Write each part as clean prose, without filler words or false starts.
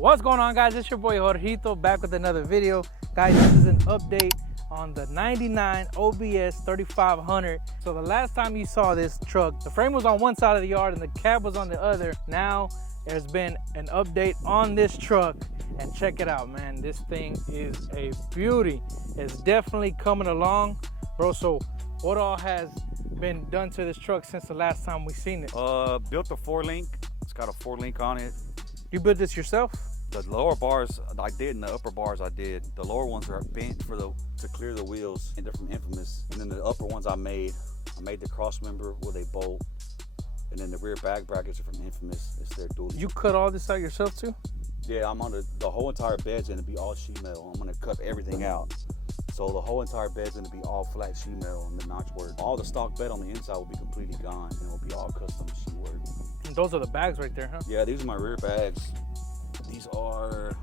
What's going on, guys? It's your boy Jorgito back with another video. Guys, this is an update on the 99 OBS 3500. So the last time you saw this truck, the frame was on one side of the yard and the cab was on the other. Now there's been an update on this truck, and check it out, man. This thing is a beauty. It's definitely coming along, bro. So what all has been done to this truck since the last time we seen it? Built a 4-link. It's got a 4-link on it. You built this yourself? The lower bars I did, and the upper bars I did. The lower ones are bent to clear the wheels, and they're from Infamous. And then the upper ones I made the cross member with a bolt, and then the rear bag brackets are from Infamous. It's their dual. You cut all this out yourself too? Yeah, I'm on the whole entire bed's gonna be all sheet metal. I'm gonna cut everything out. So the whole entire bed's gonna be all flat sheet metal and the notch work. All the stock bed on the inside will be completely gone, and it will be all custom sheet work. And those are the bags right there, huh? Yeah, these are my rear bags. These are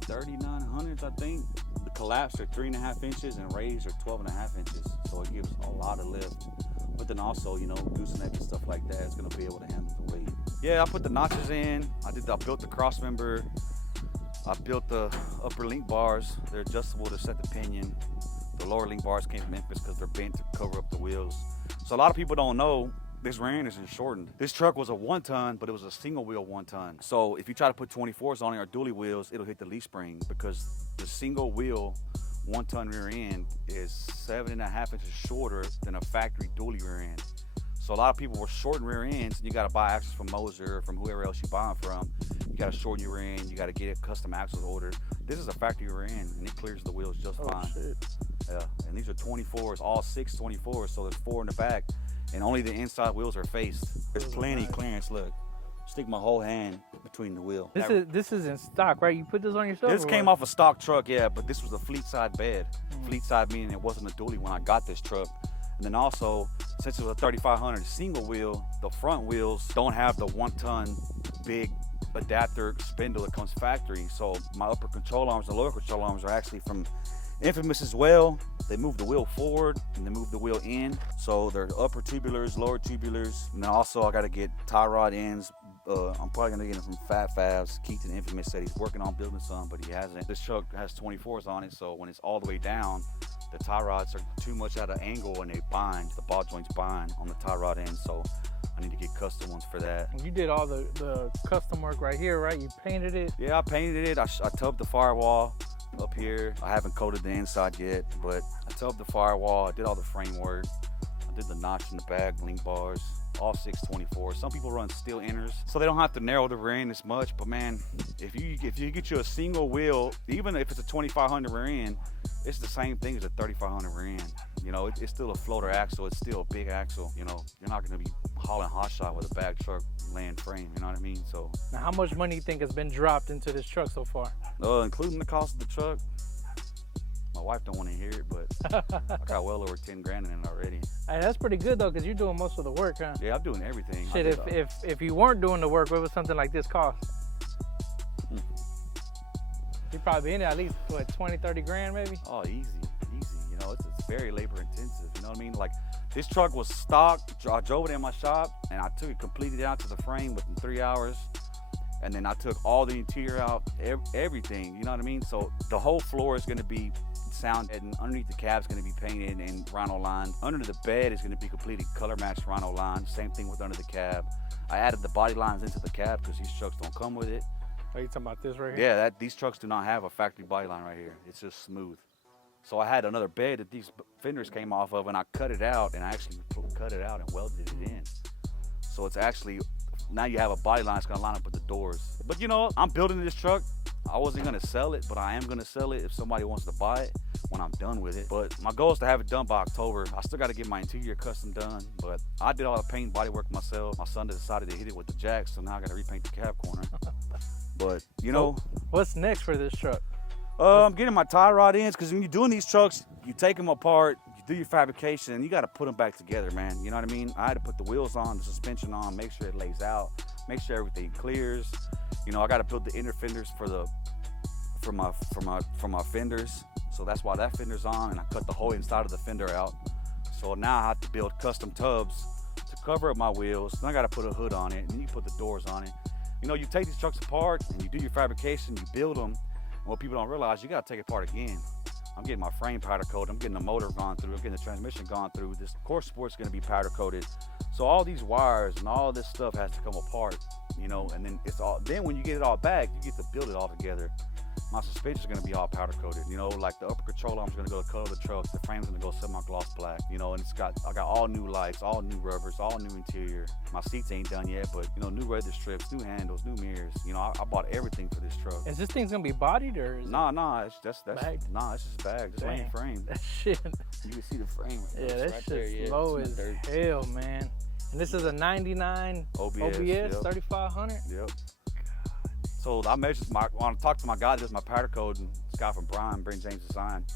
3900s, I think. The collapsed are 3.5 inches and raised are 12.5 inches. So it gives a lot of lift. But then also, you know, gooseneck and stuff like that is gonna be able to handle the weight. Yeah, I put the notches in. I built the cross member. I built the upper link bars. They're adjustable to set the pinion. The lower link bars came from Memphis because they're bent to cover up the wheels. So a lot of people don't know, this rear end isn't shortened. This truck was a 1-ton, but it was a single wheel 1-ton. So if you try to put 24s on it or dually wheels, it'll hit the leaf spring because the single wheel 1-ton rear end is 7.5 inches shorter than a factory dually rear end. So a lot of people will shorten rear ends, and you gotta buy axles from Moser or from whoever else you buy them from. You gotta shorten your rear end, you gotta get a custom axles ordered. This is a factory rear end, and it clears the wheels just fine. Shit. Yeah, and these are 24s, all 6 24s, so there's 4 in the back, and only the inside wheels are faced. There's plenty of clearance, look. Stick my whole hand between the wheel. This is in stock, right? You put this on yourself? This came off a stock truck, yeah, but this was a fleet side bed. Fleet side meaning it wasn't a dually when I got this truck. And then also, since it was a 3500 single wheel, the front wheels don't have the 1-ton big adapter spindle that comes factory. So my upper control arms and lower control arms are actually from Infamous as well. They move the wheel forward and they move the wheel in. So they're upper tubulars, lower tubulars. And then also I gotta get tie rod ends. I'm probably gonna get them from Fat Fabs. Keaton Infamous said he's working on building some, but he hasn't. This truck has 24s on it, so when it's all the way down, the tie rods are too much at an angle and they bind. The ball joints bind on the tie rod end, so I need to get custom ones for that. You did all the custom work right here, right? You painted it? Yeah, I painted it. I tubbed the firewall up here. I haven't coated the inside yet, but I tubbed the firewall. I did all the framework. I did the notch in the back, link bars, all 624. Some people run steel inners, so they don't have to narrow the rear end as much. But man, if you get you a single wheel, even if it's a 2500 rear end, it's the same thing as a 3500 rear end. You know, it's still a floater axle. It's still a big axle. You know, you're not going to be hauling hot shot with a bag truck land frame. You know what I mean? So now, how much money you think has been dropped into this truck so far? Including the cost of the truck. My wife don't want to hear it, but I got well over 10 grand in it already. Hey, that's pretty good though, because you're doing most of the work, huh? Yeah, I'm doing everything. Shit, if you weren't doing the work, what would something like this cost? You'd probably be in it at least, what, 20, 30 grand maybe? Oh, easy. You know, it's very labor intensive, you know what I mean? Like, this truck was stock. I drove it in my shop, and I took it completely down to the frame within 3 hours. And then I took all the interior out, everything, you know what I mean? So the whole floor is gonna be sound, and underneath the cab is gonna be painted in rhino line. Under the bed is gonna be completely color matched rhino line. Same thing with under the cab. I added the body lines into the cab because these trucks don't come with it. Are you talking about this right here? Yeah, these trucks do not have a factory body line right here. It's just smooth. So I had another bed that these fenders came off of, and I cut it out, and I actually cut it out and welded it in. So it's actually, now you have a body line that's gonna line up with the doors. But you know, I'm building this truck. I wasn't gonna sell it, but I am gonna sell it if somebody wants to buy it when I'm done with it. But my goal is to have it done by October. I still gotta get my interior custom done, but I did all the paint and body work myself. My son decided to hit it with the jacks, so now I gotta repaint the cab corner. But you know, what's next for this truck? I'm getting my tie rod ends, because when you're doing these trucks, you take them apart, you do your fabrication, and you got to put them back together, man. You know what I mean? I had to put the wheels on, the suspension on, make sure it lays out, make sure everything clears. You know, I got to build the inner fenders for my fenders, so that's why that fender's on, and I cut the whole inside of the fender out. So now I have to build custom tubs to cover up my wheels. Then I got to put a hood on it, and then you put the doors on it. You know, you take these trucks apart and you do your fabrication, you build them. And what people don't realize, you got to take it apart again. I'm getting my frame powder coated. I'm getting the motor gone through. I'm getting the transmission gone through. This core support's going to be powder coated. So all these wires and all this stuff has to come apart, you know, and then it's all, then when you get it all back, you get to build it all together. My suspension's gonna be all powder coated, you know, like the upper control arm's gonna go the color of the truck, the frame's gonna go semi-gloss black, you know, and I got all new lights, all new rubbers, all new interior. My seats ain't done yet, but you know, new weather strips, new handles, new mirrors. You know, I bought everything for this truck. Is this thing's gonna be bodied or? Nah, it's bagged? Nah, it's just bagged, just laying frame. That shit. You can see the frame. Yeah, that right shit's low as hell, man. And this is a 99 OBS yep. 3500. Yep. So I measured when I talked to my guy that does my powder coating, this guy from Bryan James Design.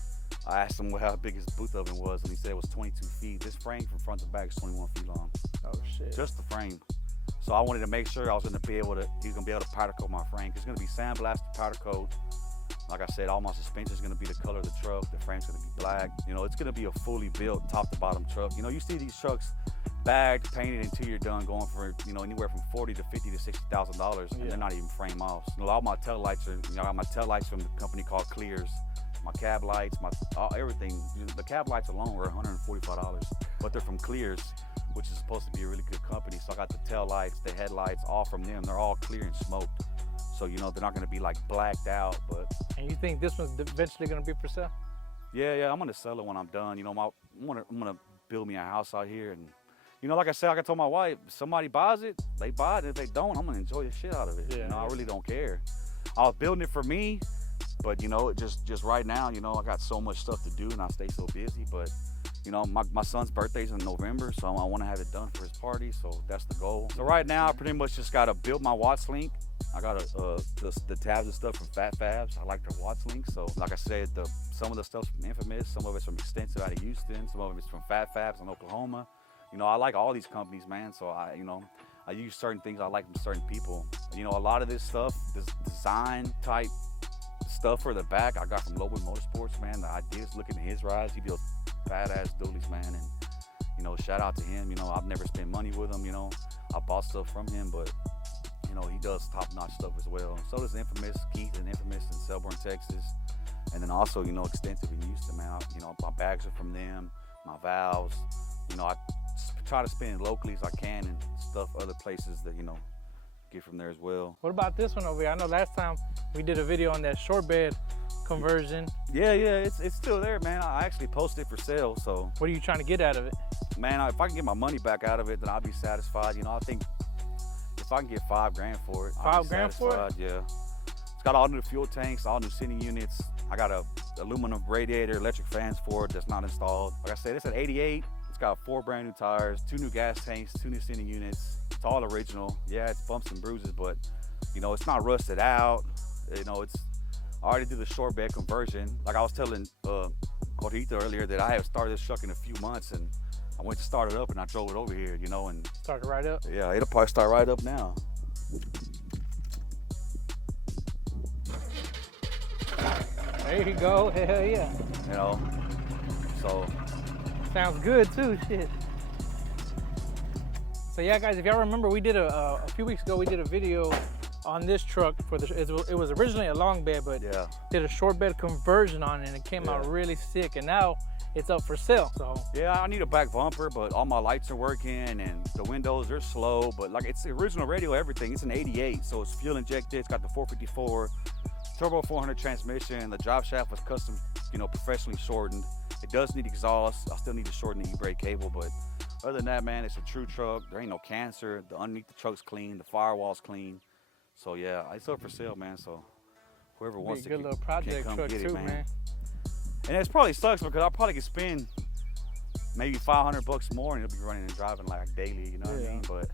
I asked him how big his booth oven was, and he said it was 22 feet. This frame from front to back is 21 feet long. Oh shit. Just the frame. So I wanted to make sure I was gonna be able to, he was gonna be able to powder coat my frame. It's gonna be sandblasted powder coat. Like I said, all my suspension is gonna be the color of the truck. The frame's gonna be black. You know, it's gonna be a fully built top to bottom truck. You know, you see these trucks bagged, painted until you're done, going for, you know, anywhere from $40 to $50 to $60,000, and they're not even frame off. You know, all my tail lights are, you know, I got my tail lights from the company called Clears. My cab lights, everything. The cab lights alone were $145, but they're from Clears, which is supposed to be a really good company. So I got the tail lights, the headlights, all from them. They're all clear and smoked. So, you know, they're not gonna be like blacked out, but. And you think this one's eventually gonna be for sale? Yeah, I'm gonna sell it when I'm done. You know, I'm gonna build me a house out here, and you know, like I said, like I told my wife, if somebody buys it, they buy it. If they don't, I'm gonna enjoy the shit out of it. Yeah, you know, I really don't care. I was building it for me, but you know, it just right now, you know, I got so much stuff to do and I stay so busy. But you know, my son's birthday's in November, so I want to have it done for his party. So that's the goal. So right now, I pretty much just gotta build my Watts link. I got the tabs and stuff from Fat Fabs. I like their Watts link. So like I said, some of the stuff's from Infamous, some of it's from Extensive out of Houston, some of it's from Fat Fabs in Oklahoma. You know, I like all these companies, man. So I use certain things I like from certain people. You know, a lot of this stuff, this design type stuff for the back, I got from Lobo Motorsports, man. The ideas, looking at his rides, he builds badass dualies, man. And you know, shout out to him. You know, I've never spent money with him. You know, I bought stuff from him, but you know, he does top-notch stuff as well. So does Infamous, Keith and Infamous in Selborne, Texas. And then also, you know, Extensive in Houston, man. You know, my bags are from them, my valves. You know, I try to spend locally as I can and stuff other places that, you know, get from there as well. What about this one over here? I know last time we did a video on that short bed conversion. Yeah, it's still there, man. I actually posted it for sale, so. What are you trying to get out of it? Man, if I can get my money back out of it, then I'll be satisfied. You know, I think if I can get $5 grand for it, I'll be satisfied. Yeah. It's got all new fuel tanks, all new seating units. I got a aluminum radiator, electric fans for it that's not installed. Like I said, it's at 88. It's got 4 brand new tires, 2 new gas tanks, 2 new seating units. It's all original. Yeah, it's bumps and bruises, but you know, it's not rusted out. You know, I already did the short bed conversion. Like I was telling Jorgito earlier that I have started this truck in a few months, and I went to start it up and I drove it over here, you know, and started right up? Yeah, it'll probably start right up now. There you go, hell yeah. You know, so. Sounds good too, shit. So yeah, guys, if y'all remember, we did a few weeks ago, we did a video on this truck for it was originally a long bed, but yeah, did a short bed conversion on it, and it came out really sick, and now it's up for sale. So yeah, I need a back bumper, but all my lights are working and the windows are slow, but like it's the original radio, everything. It's an 88, so it's fuel injected. It's got the 454 turbo 400 transmission. The drive shaft was custom, you know, professionally shortened. It does need exhaust. I still need to shorten the e-brake cable, but other than that, man, it's a true truck. There ain't no cancer. The underneath the truck's clean. The firewall's clean. So yeah, it's up for sale, man. So whoever wants to good little project come truck get too, it, man. man. And it probably sucks because I probably could spend maybe $500 more and it'll be running and driving like daily, you know what I mean? But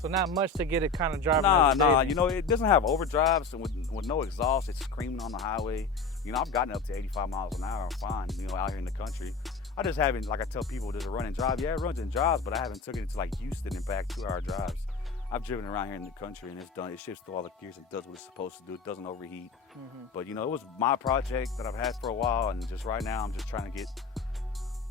so not much to get it kind of driving. Nah. You know, it doesn't have overdrives, and with no exhaust, it's screaming on the highway. You know, I've gotten up to 85 miles an hour. I'm fine, you know, out here in the country. I just haven't, like I tell people, does it run and drive? Yeah, it runs and drives, but I haven't taken it to like Houston and back 2-hour drives. I've driven around here in the country and it's done. It shifts through all the gears and does what it's supposed to do. It doesn't overheat. But you know, it was my project that I've had for a while, and just right now I'm just trying to get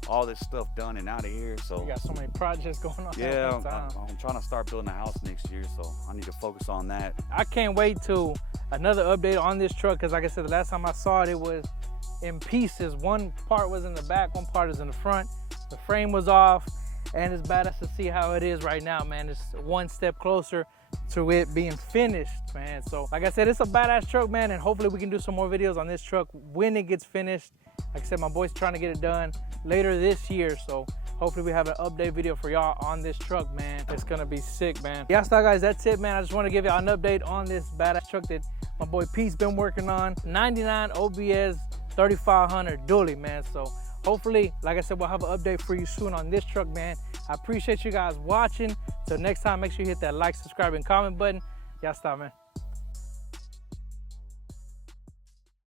all this stuff done and out of here. So You got so many projects going on. yeah, at one time. I'm trying to start building a house next year, so I need to focus on that. I can't wait to another update on this truck because like I said, the last time I saw it, it was in pieces. One part was in the back, one part is in the front. The frame was off, and it's badass to see how it is right now, man. It's one step closer to it being finished, man. So like I said, it's a badass truck, man, and hopefully we can do some more videos on this truck when it gets finished. Like I said, my boy's trying to get it done later this year, so hopefully we have an update video for y'all on this truck, man. It's gonna be sick, man. Yeah, so guys, that's it, man. I just want to give y'all an update on this badass truck that my boy Pete's been working on. 99 OBS 3500 dually, man. So hopefully, like I said, we'll have an update for you soon on this truck, man. I appreciate you guys watching. Till next time, make sure you hit that like, subscribe, and comment button. Y'all stop, man.